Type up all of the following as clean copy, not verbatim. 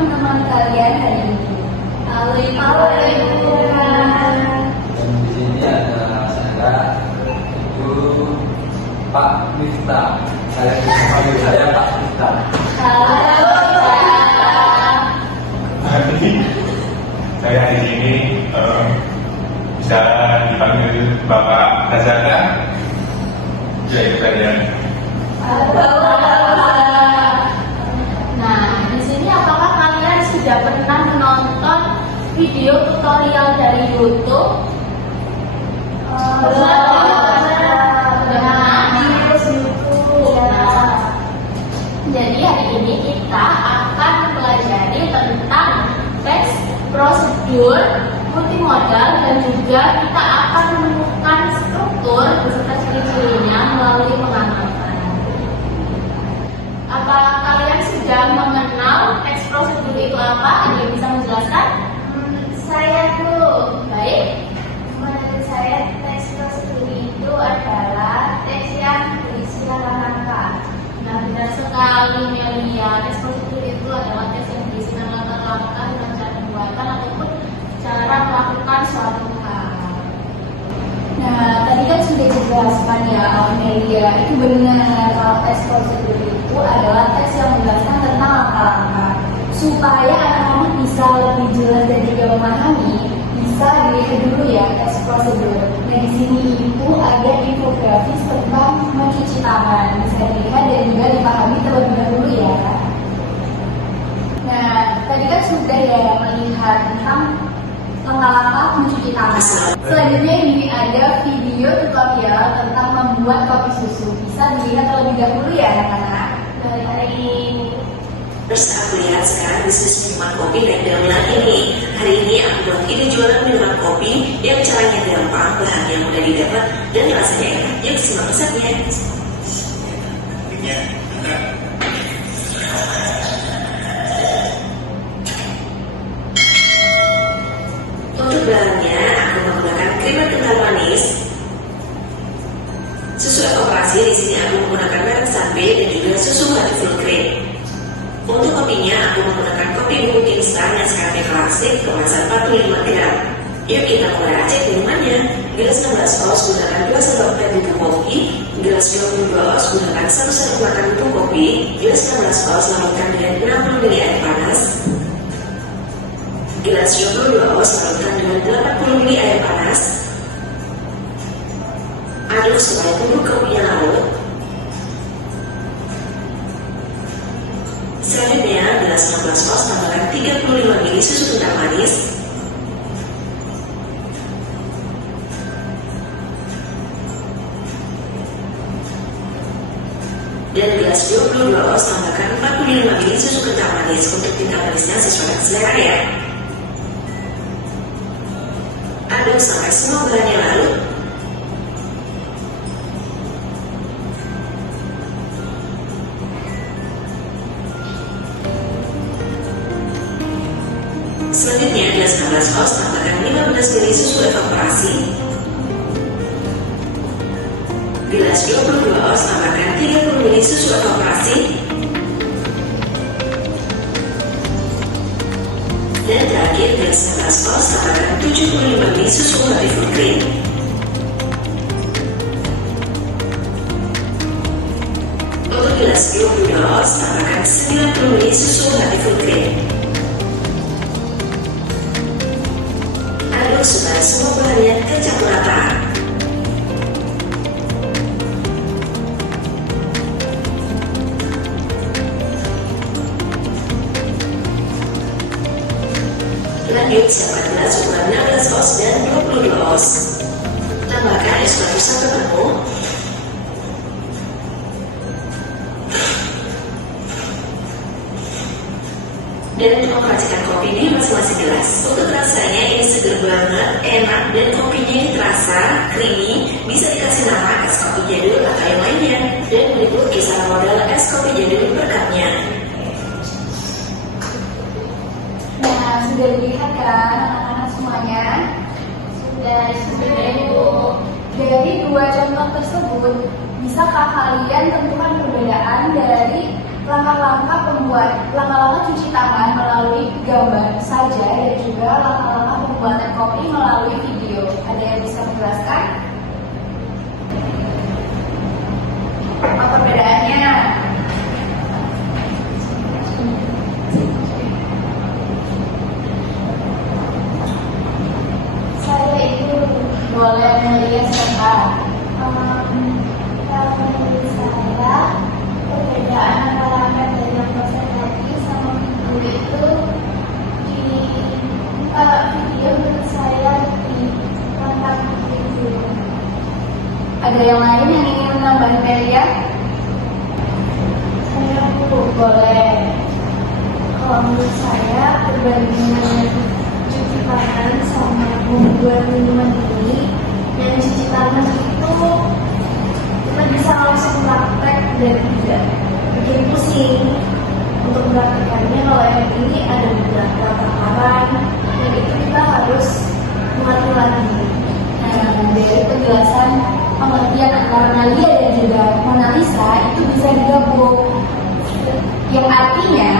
menemani kalian hari ini. Halo Ibu. Dan di sini ada saya, Ibu Pak Miftah. Saya dipanggil saya Pak Miftah. Halo Pak. Saya di sini bisa dipanggil Bapak Hazaka. Ya, itu saja. Nah, di sini apakah kalian sudah pernah menonton video tutorial dari YouTube? Jadi hari ini kita akan mempelajari tentang teks prosedur multimodal dan juga kita akan menemukan struktur beserta ciri-cirinya melalui pengamatan. Apa kalian sudah mengenal teks prosedur itu apa? Ada yang bisa menjelaskan? Saya dulu. Baik. Menurut saya teks prosedur itu adalah teks yang berisi langkah-langkah. Nah, benar sekali Melia. Teks prosedur itu adalah teks yang berisi langkah-langkah dengan cara pembuatan ataupun cara melakukan suatu hal. Nah, tadi kan sudah dijelaskan ya Melia. Itu benar kalau teks prosedur itu adalah teks yang menjelaskan tentang langkah-langkah. Supaya anak-anak bisa lebih jelas dan juga memahami, bisa dilihat dulu ya teks prosedur. Nah, di sini itu ada infografis tentang mencuci tangan. Bisa dilihat dan juga dipahami terlebih dahulu ya. Nah, tadi kan sudah ya melihat tentang langkah-langkah mencuci tangan. Selanjutnya ini ada video tutorial tentang membuat kopi susu. Bisa dilihat terlebih dahulu ya anak-anak. Baik. Terus aku lihat sekarang bisnis minuman kopi naik daun ini. Hari ini aku buat ide jualan minuman kopi yang caranya gampang, bahannya mudah didapat, dan rasanya enak. Yuk simak resepnya. Untuk bahannya, aku menggunakan krim kental manis. Susu operasi di sini aku menggunakan merek Sanbe dan juga susu honey full cream. Untuk kopinya, aku menggunakan kopi bubuk instan yang sekarang klasik kemasan 45 gram. Yuk kita mulai racik minumannya. Gelas 16 oz gunakan 2 sendok teh bubuk kopi. Gelas 22 oz gunakan 1 sendok makan bubuk kopi. Gelas 16 oz larutkan dengan 60 ml air panas. Gelas 22 oz larutkan dengan 80 ml air panas. Aduk supaya bubuk kopinya larut. Selanjutnya, gelas 16 oz tambahkan 35 ml susu kental manis. Dan gelas 22 oz tambahkan 45 ml susu kental manis. Untuk tingkat manisnya sesuai selera ya. Aduk sampai semua bahannya larut. Selanjutnya, gelas 16 oz tambahkan 15 ml susu evaporasi. Gelas 22 oz tambahkan 30 ml susu evaporasi. Dan terakhir, gelas 11 oz tambahkan 75 ml susu honey full cream. Untuk gelas 22 oz tambahkan 90 ml susu honey full cream. Aduk supaya semua bahannya tercampur rata. Lanjut, siapkan gelas ukuran 16 oz dan 22 oz. Tambahkan es batu sampai penuh. Dan untuk memperhatikan kopi di masing-masing gelas. Untuk rasanya ini seger banget, enak, dan kopinya ini terasa creamy. Bisa dikasih nama es kopi jadul atau yang lainnya. Dan berikut kisaran modal es kopi jadul per cupnya. Nah, sudah dilihat kan anak-anak semuanya? Sudah Ibu. Dari dua contoh tersebut, bisakah kalian tentukan perbedaan dari langkah-langkah cuci tangan melalui gambar saja dan juga langkah-langkah pembuatan kopi melalui video. Ada yang bisa menjelaskan? Apa perbedaannya? Saya itu boleh melihat sebentar. Kalau menurut saya, perbedaan antara materi yang proses tadi sama video itu di video menurut saya lebih tentang video. Ada yang lain yang ingin menambah Melia? Saya boleh. Kalau menurut saya perbandingan cuci tangan sama membuat minuman ini, yang cuci tangan itu kita bisa langsung praktek dan tidak bikin pusing untuk melakukannya. Kalau yang ini ada beberapa takaran dan itu kita harus mengerti lagi. Nah, dari penjelasan pengertian antara Nadia dan juga Mona Lisa itu bisa digabung, yang artinya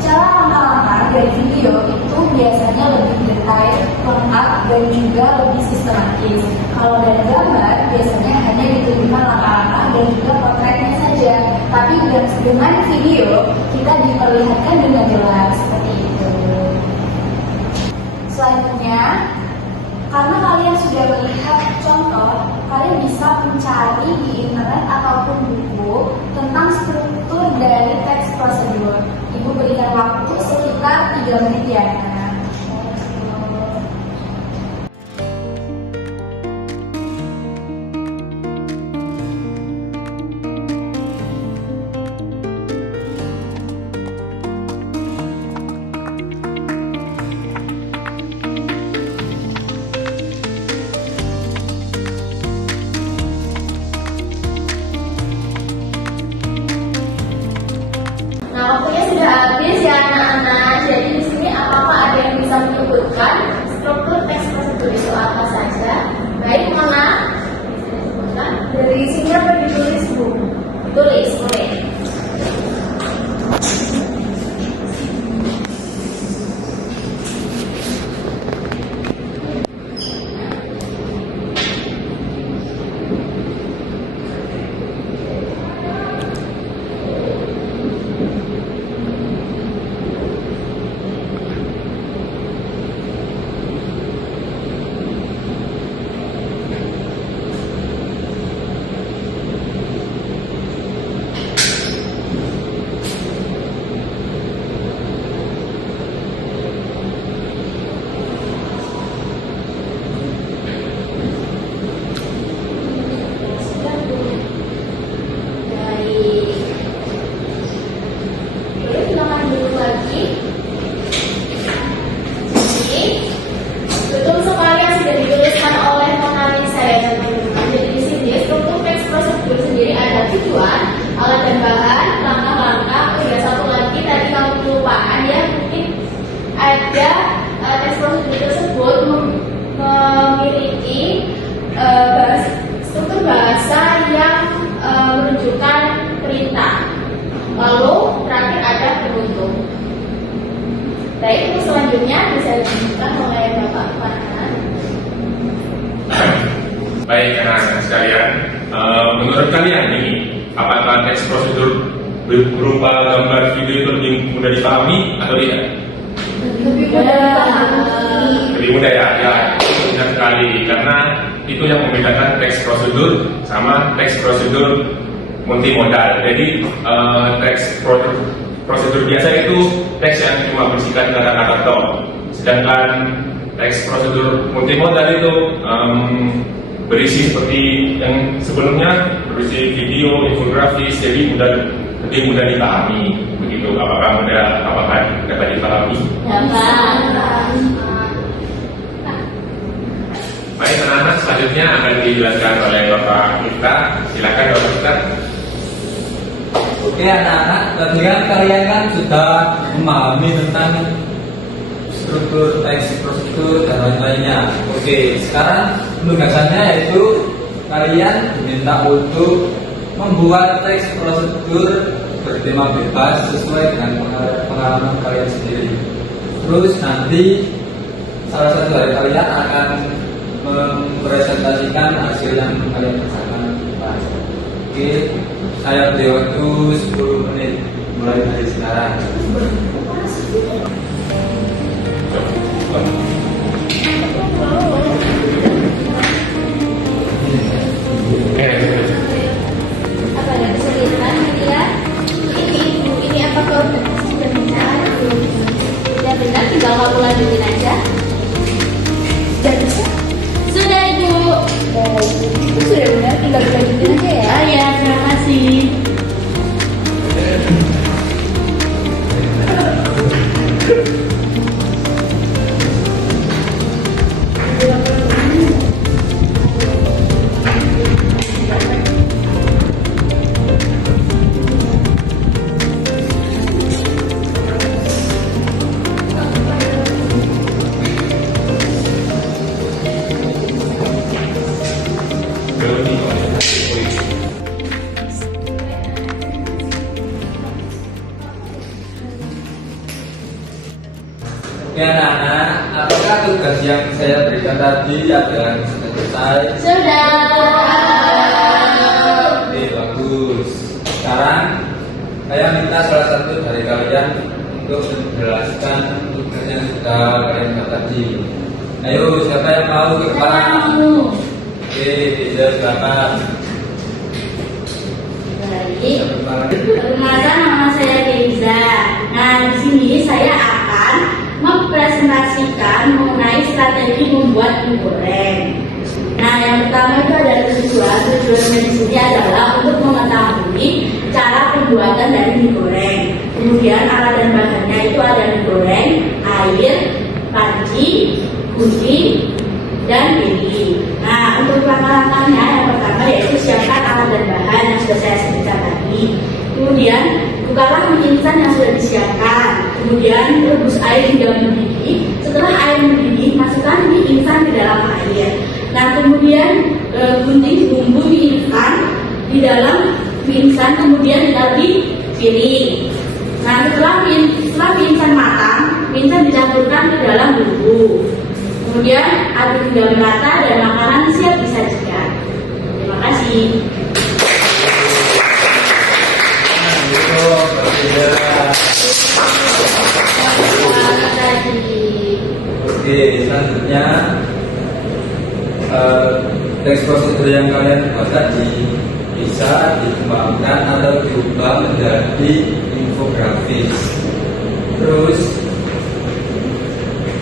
cara langkah-langkah dari video itu biasanya lebih detail, lengkap, dan juga lebih sistematis. Kalau dari gambar biasanya hanya ditunjukkan langkah-langkah dan juga potretnya saja, tapi dengan video kita diperlihatkan dengan jelas seperti itu. Selanjutnya, karena kalian sudah melihat contoh, kalian bisa mencari di internet ataupun buku tentang struktur dari teks prosedur. Ibu berikan waktu sekitar 3 menit ya. Nah, waktunya sudah habis ya anak-anak. Jadi di sini apakah ada yang bisa menyebutkan struktur teks prosedur itu apa saja? Baik, Mona. Dari sini apa ditulis, Bu? Tulis, boleh. Ada teks prosedur tersebut memiliki struktur bahasa yang menunjukkan perintah. Lalu terakhir ada penutup. Baik, untuk selanjutnya bisa dilanjutkan oleh Bapak Farhan. Baik anak-anak sekalian, menurut kalian ini apakah teks prosedur berupa gambar video itu lebih mudah dipahami atau tidak? Lebih mudah ya, benar sekali, karena itu yang membedakan teks prosedur sama teks prosedur multimodal. Jadi teks prosedur biasa itu teks yang cuma berisikan kata-kata tok, sedangkan teks prosedur multimodal itu berisi seperti yang sebelumnya, berisi video, infografis, jadi lebih mudah dipahami. Begitu, apakah dapat dipahami? Baik anak-anak, selanjutnya akan dijelaskan oleh Bapak kita. Silakan Bapak kita. Oke anak-anak, tadi kan kalian kan sudah memahami tentang struktur teks prosedur dan lain-lainnya. Oke, sekarang tugasannya yaitu kalian diminta untuk membuat teks prosedur bertema bebas sesuai dengan pengalaman kalian sendiri. Terus nanti salah satu dari kalian akan mempresentasikan hasil yang kalian kerjakan. Oke, saya beri waktu 10 menit mulai dari sekarang. Apa ada kesulitan gitu ya? Ini apakah sudah benar? Sudah benar, tinggal kamu lanjutin aja. Sudah bisa? Sudah Ibu. Itu sudah benar, tinggal dilanjutin aja ya. Ah ya, terima kasih. Oke anak-anak, apakah tugas yang saya berikan tadi ada yang sudah selesai? Sudah. Oke, bagus. Sekarang saya minta salah satu dari kalian untuk menjelaskan tugas yang sudah kalian buat tadi. Ayo, siapa yang mau ke depan? Oke, bisa silakan. Baik. Silakan. Perkenalkan, nama saya Reza. Nah, di sini saya akan mempresentasikan mengenai strategi membuat mie goreng. Nah, yang pertama itu adalah tujuan di sini adalah untuk mengetahui cara pembuatan dari mie goreng. Kemudian alat dan bahannya itu ada mie goreng, air, panci, guci, dan piring. Nah, untuk langkah-langkahnya yang pertama yaitu siapkan alat dan bahan yang sudah saya sebutkan tadi. Kemudian bukalah mie instan yang sudah disiapkan. Kemudian rebus air hingga mendidih. Setelah air mendidih, masukkan mie instan di dalam air. Nah, kemudian gunting bumbu mie instan di dalam mie instan, kemudian ditaruh di piring. Nah, setelah mie instan matang, mie instan dicampurkan ke dalam bumbu. Kemudian aduk hingga merata dan makanan siap disajikan. Terima kasih. Oke, selanjutnya teks prosedur yang kalian buat tadi bisa dikembangkan atau diubah menjadi infografis. Terus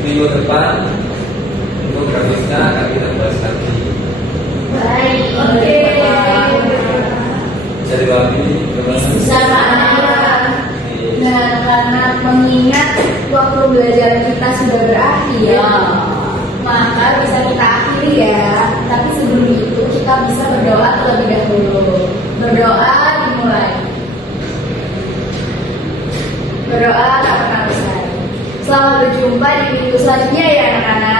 minggu depan infografisnya akan kita bahas lagi. Baik. Oke. Jadi Babi, Bisa Pak. Nah, karena mengingat waktu belajar kita sudah berakhir, maka bisa kita akhiri ya. Tapi sebelum itu kita bisa berdoa terlebih dahulu. Berdoa dimulai. Berdoa tak pernah usai. Selamat berjumpa di minggu selanjutnya ya anak-anak.